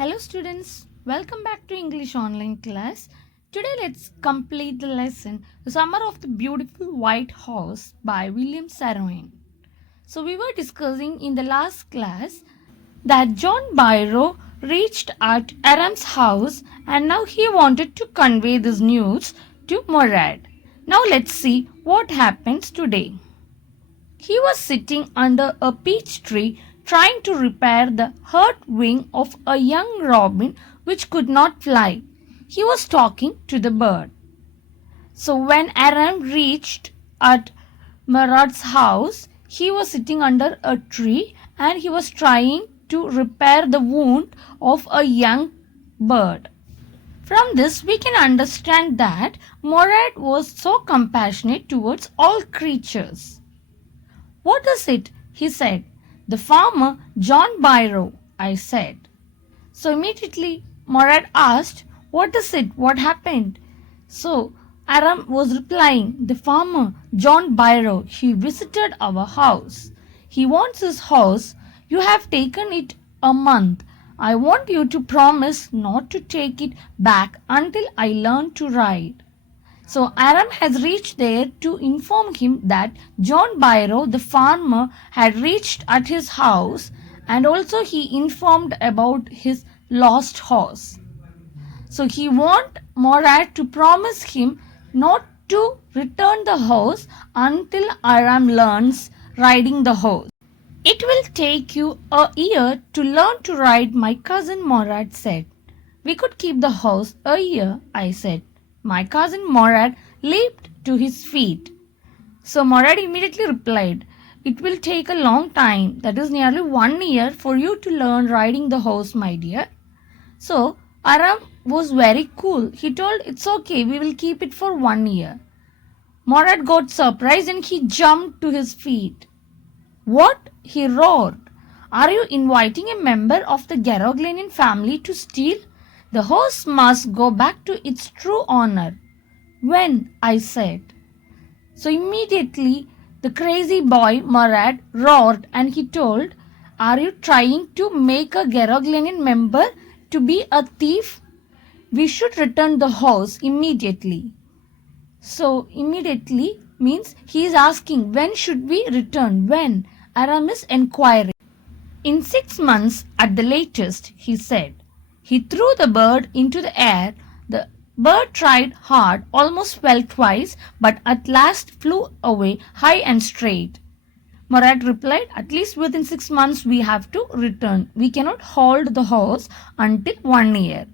Hello students, welcome back to English online class. Today let's complete the lesson The Summer of the Beautiful White Horse by William Saroyan. So we were discussing in the last class that John Byrow reached at Aram's house and now he wanted to convey this news to Morad. Now let's see what happens today. He was sitting under a peach tree trying to repair the hurt wing of a young robin which could not fly. He was talking to the bird. So when Aram reached at Murad's house, he was sitting under a tree and he was trying to repair the wound of a young bird. From this, we can understand that Murad was so compassionate towards all creatures. What is it? He said. The farmer, John Byrow, I said. So immediately Murad asked, what is it? What happened? So Aram was replying, the farmer, John Byrow, he visited our house. He wants his horse. You have taken it a month. I want you to promise not to take it back until I learn to ride. So Aram has reached there to inform him that John Byrow, the farmer, had reached at his house and also he informed about his lost horse. So he want Morad to promise him not to return the horse until Aram learns riding the horse. It will take you a year to learn to ride, my cousin Morad said. We could keep the horse a year, I said. My cousin Morad leaped to his feet. So Morad immediately replied, it will take a long time, that is nearly 1 year for you to learn riding the horse, my dear. So Aram was very cool. He told, it's okay, we will keep it for 1 year. Morad got surprised and he jumped to his feet. What? He roared. Are you inviting a member of the Garroglanian family to steal? The horse must go back to its true owner. When? I said. So immediately the crazy boy Murad roared and he told, are you trying to make a Garroglanian member to be a thief? We should return the horse immediately. So immediately means he is asking, when should we return? When? Aram is inquiring. In 6 months at the latest, he said. He threw the bird into the air. The bird tried hard, almost fell twice, but at last flew away high and straight. Murad replied, at least within 6 months we have to return. We cannot hold the horse until 1 year.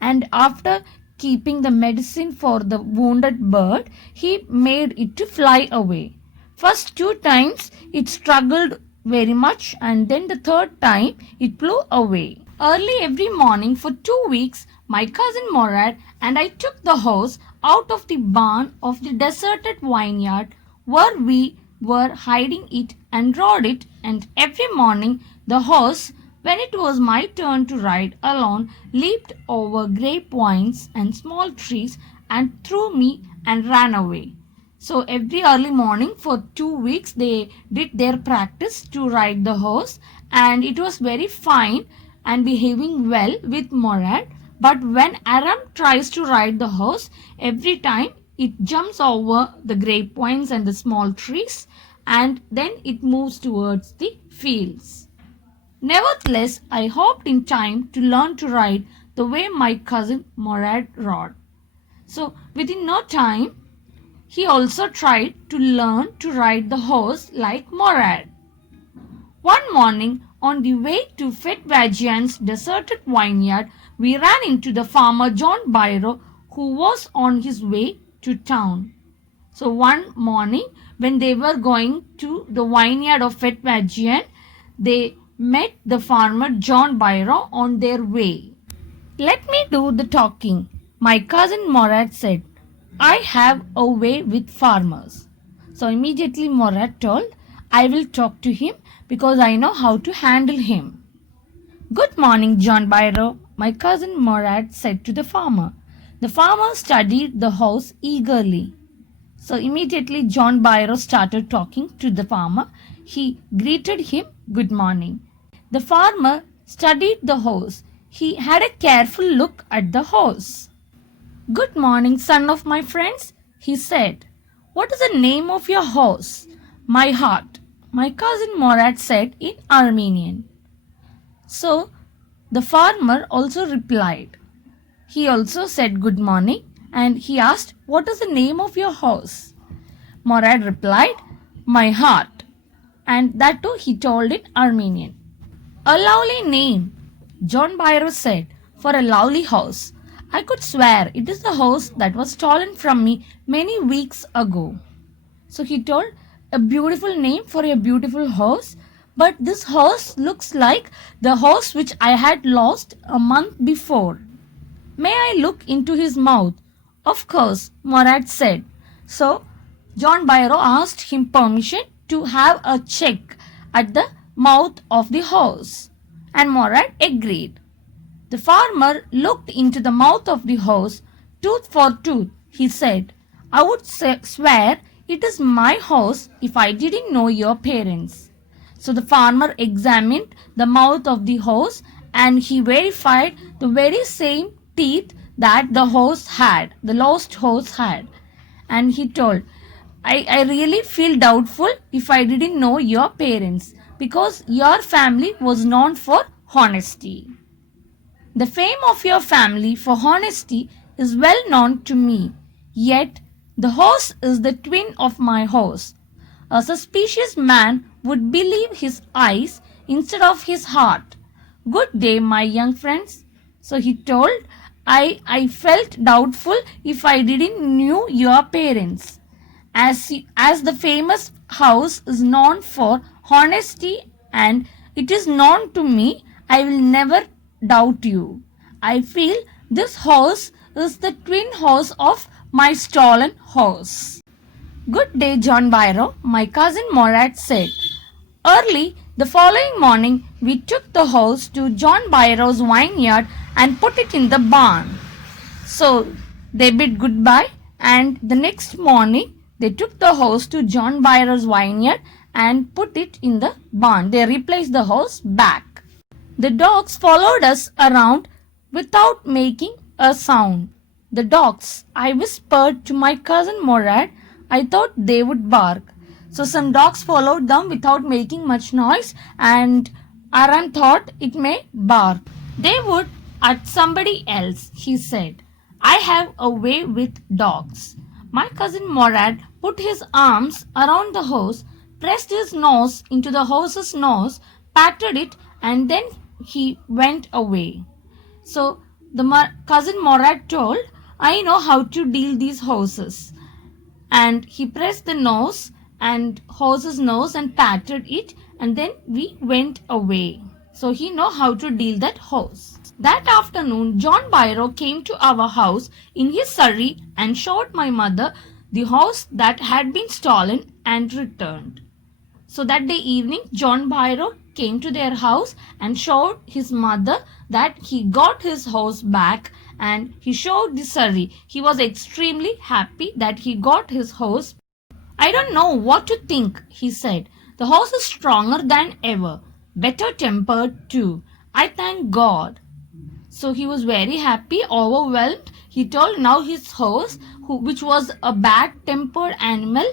And after keeping the medicine for the wounded bird, he made it to fly away. First 2 times it struggled very much and then the 3rd time it flew away. Early every morning for 2 weeks, my cousin Morad and I took the horse out of the barn of the deserted vineyard where we were hiding it and rode it, and every morning the horse, when it was my turn to ride alone, leaped over grapevines and small trees and threw me and ran away. So every early morning for 2 weeks they did their practice to ride the horse and it was very fine and behaving well with Morad. But when Aram tries to ride the horse, every time it jumps over the grapevines and the small trees and then it moves towards the fields. Nevertheless, I hoped in time to learn to ride the way my cousin Morad rode. So within no time, he also tried to learn to ride the horse like Morad. One morning, on the way to Fetwagian's deserted vineyard, we ran into the farmer John Byrow, who was on his way to town. So one morning, when they were going to the vineyard of Fetwagian, they met the farmer John Byrow on their way. Let me do the talking, my cousin Morad said. I have a way with farmers. So immediately Morad told, I will talk to him because I know how to handle him. Good morning, John Byrow, my cousin Morad said to the farmer. The farmer studied the horse eagerly. So immediately John Byrow started talking to the farmer. He greeted him, good morning. The farmer studied the horse. he had a careful look at the horse. "Good morning, son of my friends," he said. "What is the name of your horse?" "My heart," my cousin Morad said in Armenian. So the farmer also replied. He also said good morning and he asked, "What is the name of your horse?" Morad replied, "My heart," and that too he told in Armenian. "A lovely name," John Byro said, "for a lovely horse. I could swear it is the horse that was stolen from me many weeks ago." So he told, a beautiful name for a beautiful horse, but this horse looks like the horse which I had lost a month before. "May I look into his mouth?" "Of course," Morad said. So John Byro asked him permission to have a check at the mouth of the horse, and Morad agreed. The farmer looked into the mouth of the horse. "Tooth for tooth," he said. "I would swear it is my horse if I didn't know your parents." So the farmer examined the mouth of the horse and he verified the very same teeth that the lost horse had. And he told, I really feel doubtful if I didn't know your parents because your family was known for honesty. The fame of your family for honesty is well known to me, yet the horse is the twin of my horse. A suspicious man would believe his eyes instead of his heart. Good day, my young friends. So he told, I felt doubtful if I didn't knew your parents. As the famous house is known for honesty and it is known to me, I will never doubt you. I feel this horse is the twin horse of my stolen horse. Good day, John Byro, my cousin Morad said. Early the following morning, we took the horse to John Byro's vineyard and put it in the barn. So they bid goodbye, and the next morning they took the horse to John Byro's vineyard and put it in the barn. They replaced the horse back. The dogs followed us around without making a sound. The dogs, I whispered to my cousin Morad, I thought they would bark. So some dogs followed them without making much noise and Aram thought it may bark. They would at somebody else, he said. I have a way with dogs. My cousin Morad put his arms around the horse, pressed his nose into the horse's nose, patted it, and then he went away. So the cousin Morad told, I know how to deal these horses. And he pressed the nose and horse's nose and patted it, and then we went away. So he know how to deal that horse. That afternoon, John Byro came to our house in his surrey and showed my mother the horse that had been stolen and returned. So that day evening, John Byro came to their house and showed his mother that he got his horse back, and he showed the surrey. He was extremely happy that he got his horse. I don't know what to think, he said. The horse is stronger than ever, better tempered too. I thank God. So he was very happy, overwhelmed. He told now his horse, which was a bad-tempered animal,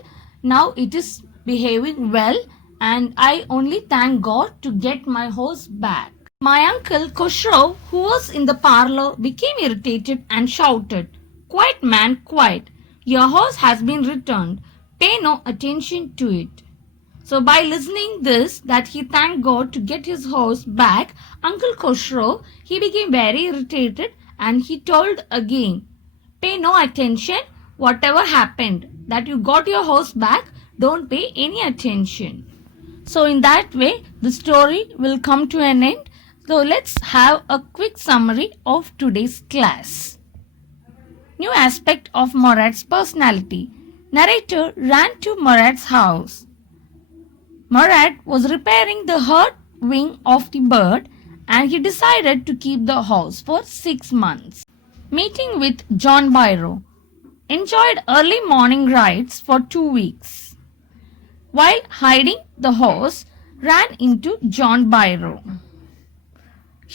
now it is behaving well, and I only thank God to get my horse back. My uncle Khosrow, who was in the parlor, became irritated and shouted, Quiet man, quiet. Your horse has been returned. Pay no attention to it. So by listening this, that he thanked God to get his horse back, Uncle Khosrow, he became very irritated and he told again, Pay no attention, whatever happened, that you got your horse back, don't pay any attention. So in that way, the story will come to an end. So let's have a quick summary of today's class. New aspect of Morad's personality. Narrator ran to Morad's house. Morad was repairing the hurt wing of the bird and he decided to keep the horse for 6 months. Meeting with John Byro. Enjoyed early morning rides for 2 weeks. While hiding the horse, ran into John Byro.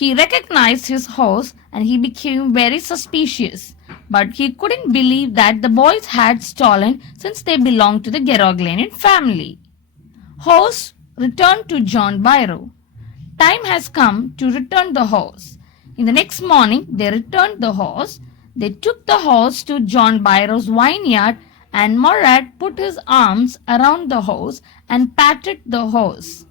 He recognized his horse and he became very suspicious. But he couldn't believe that the boys had stolen since they belonged to the Geroglanian family. Horse returned to John Byrow. Time has come to return the horse. In the next morning, they returned the horse. They took the horse to John Byrow's vineyard, and Murad put his arms around the horse and patted the horse.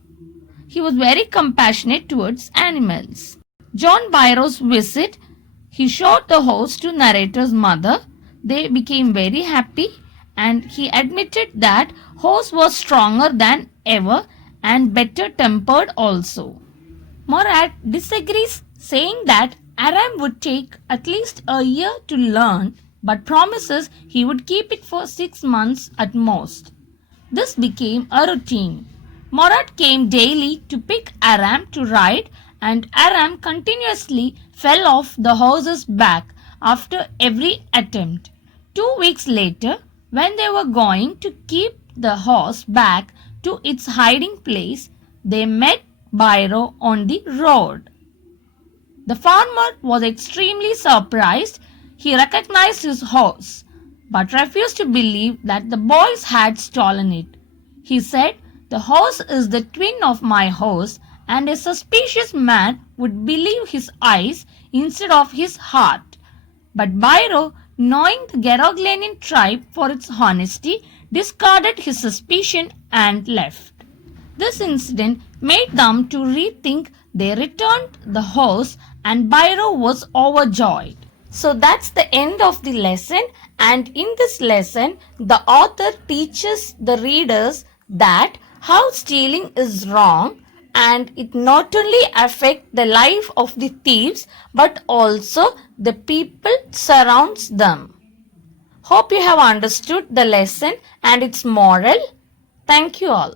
He was very compassionate towards animals. John Byrow's visit, he showed the horse to narrator's mother. They became very happy, and he admitted that horse was stronger than ever and better tempered also. Murad disagrees, saying that Aram would take at least a year to learn, but promises he would keep it for 6 months at most. This became a routine. Murad came daily to pick Aram to ride, and Aram continuously fell off the horse's back after every attempt. 2 weeks later, when they were going to keep the horse back to its hiding place, they met Byrow on the road. The farmer was extremely surprised. He recognized his horse, but refused to believe that the boys had stolen it. He said, "The horse is the twin of my horse, and a suspicious man would believe his eyes instead of his heart." But Byrow, knowing the Geroglanian tribe for its honesty, discarded his suspicion and left. This incident made them to rethink. They returned the horse and Byrow was overjoyed. So that's the end of the lesson, and in this lesson the author teaches the readers that how stealing is wrong and it not only affects the life of the thieves but also the people surrounds them. Hope you have understood the lesson and its moral. Thank you all.